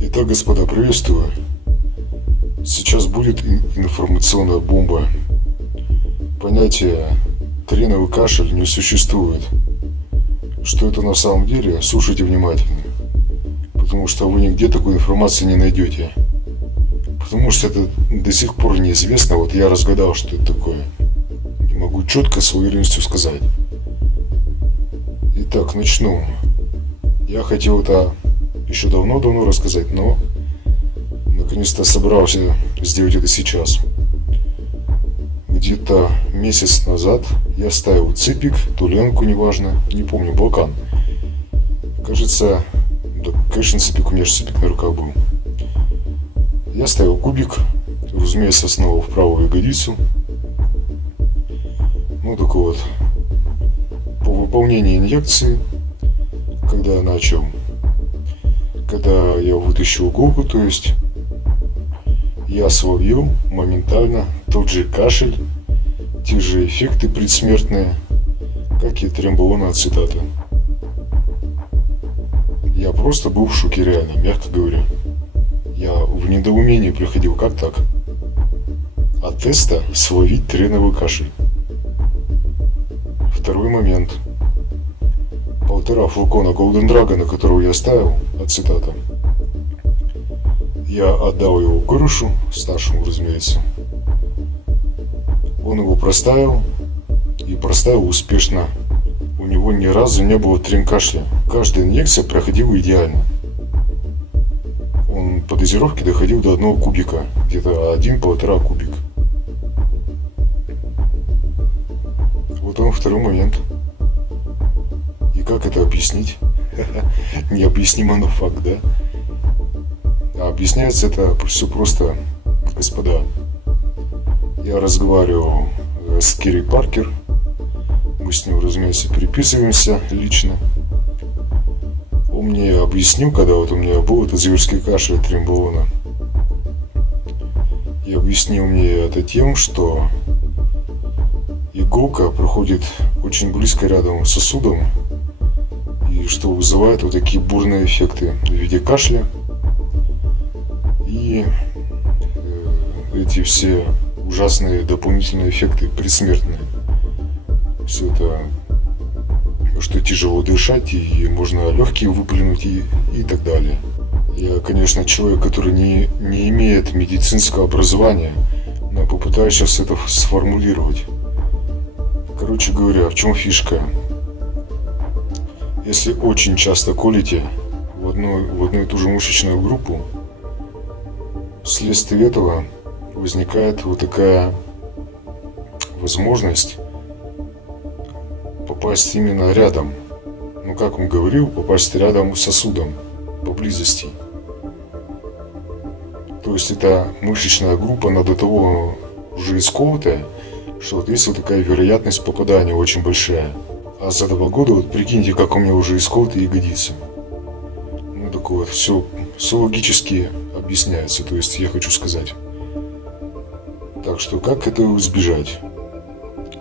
Итак, господа, приветствую. Сейчас будет информационная бомба. Понятие «треновый кашель» не существует. Что это на самом деле, слушайте внимательно. Потому что вы нигде такой информации не найдете. Потому что это до сих пор неизвестно. Вот я разгадал, что это такое. И могу четко с уверенностью сказать. Итак, начну. Я хотел это еще давно-давно рассказать, но наконец-то собрался сделать это сейчас. Где-то месяц назад я ставил цепик, то ленку, неважно, не помню, Балкан. Кажется, да, конечно, цепик, у меня же цепик на руках был. Я ставил кубик, разумеется, снова в правую ягодицу. Ну, так вот, по выполнении инъекции, когда я вытащил иголку, то есть я словил моментально тот же кашель, те же эффекты предсмертные, как и тремболона ацетата. Я просто был в шоке, реально, мягко говоря. Я в недоумении приходил, как так? От теста словить треновый кашель. Второй момент. 1,5 флакона Golden Dragon, которого я ставил ацетатом, я отдал его корешу, старшему, разумеется. Он его проставил, и проставил успешно. У него ни разу не было трен-кашля. Каждая инъекция проходила идеально. Он по дозировке доходил до 1 кубика, где-то 1-1,5 кубик. Вот он, второй момент. И как это объяснить? Необъяснимо, но факт, да? А объясняется это все просто, господа. Я разговаривал с Керри Паркер. Мы с ним, разумеется, переписываемся лично. Он мне объяснил, когда вот у меня был этот зверский кашель от тремболона. И объяснил мне это тем, что иголка проходит очень близко рядом с сосудом, и что вызывает вот такие бурные эффекты в виде кашля. И эти все ужасные дополнительные эффекты предсмертные. Все это, что тяжело дышать, и можно легкие выплюнуть, и так далее. Я, конечно, человек, который не имеет медицинского образования, но попытаюсь сейчас это сформулировать. Короче говоря, в чем фишка? Если очень часто колите в одну и ту же мышечную группу, вследствие этого возникает вот такая возможность попасть именно рядом. Ну, как он говорил, попасть рядом с сосудом, поблизости. То есть эта мышечная группа, она до того уже исколотая, что вот есть вот такая вероятность попадания очень большая. А за 2 года, вот прикиньте, как у меня уже исколоты ягодицы. Ну, так вот, все логически объясняется, то есть я хочу сказать. Так что как этого избежать?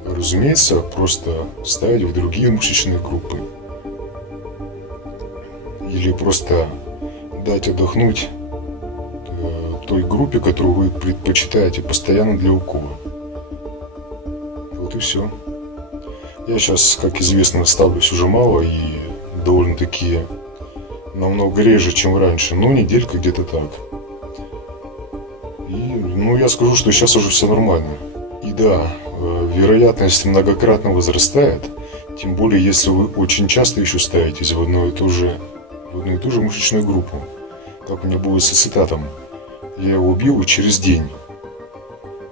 Разумеется, просто ставить в другие мышечные группы. Или просто дать отдохнуть той группе, которую вы предпочитаете постоянно для укола. Вот и все. Я сейчас, как известно, ставлюсь уже мало и довольно-таки намного реже, чем раньше. Но неделька где-то так. И, я скажу, что сейчас уже все нормально. И да, вероятность многократно возрастает. Тем более, если вы очень часто еще ставитесь в одну и ту же мышечную группу. Как у меня было с ацетатом. Я его убил через день.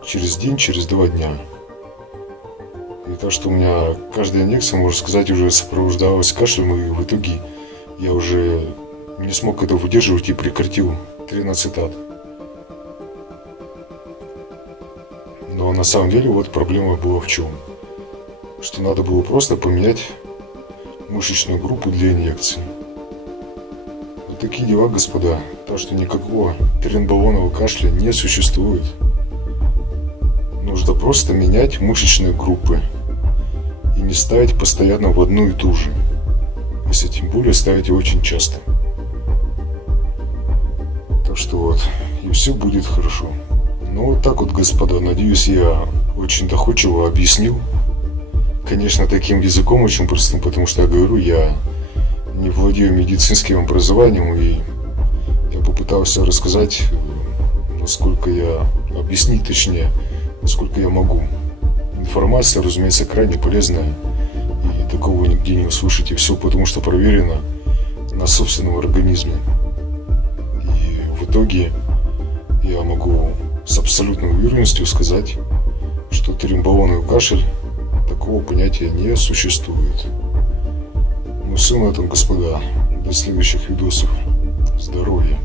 Через 2 дня. И так что у меня каждая инъекция, можно сказать, уже сопровождалась кашлем, и в итоге я уже не смог это выдерживать и прекратил тренацетат. Но на самом деле вот проблема была в чем? Что надо было просто поменять мышечную группу для инъекции. Вот такие дела, господа. Так что никакого тренболонового кашля не существует. Нужно просто менять мышечные группы. И не ставить постоянно в одну и ту же. Если тем более ставите очень часто. что вот, и все будет хорошо. Ну вот так вот, господа, надеюсь, я очень доходчиво объяснил. Конечно, таким языком очень простым, потому что я говорю, я не владею медицинским образованием, и я попытался рассказать, насколько я, объяснить точнее, насколько я могу. Информация, разумеется, крайне полезная, и такого нигде не услышите. Все потому что проверено на собственном организме. И в итоге я могу с абсолютной уверенностью сказать, что тромбованный кашель, такого понятия не существует. Ну все на этом, господа. До следующих видосов. Здоровья.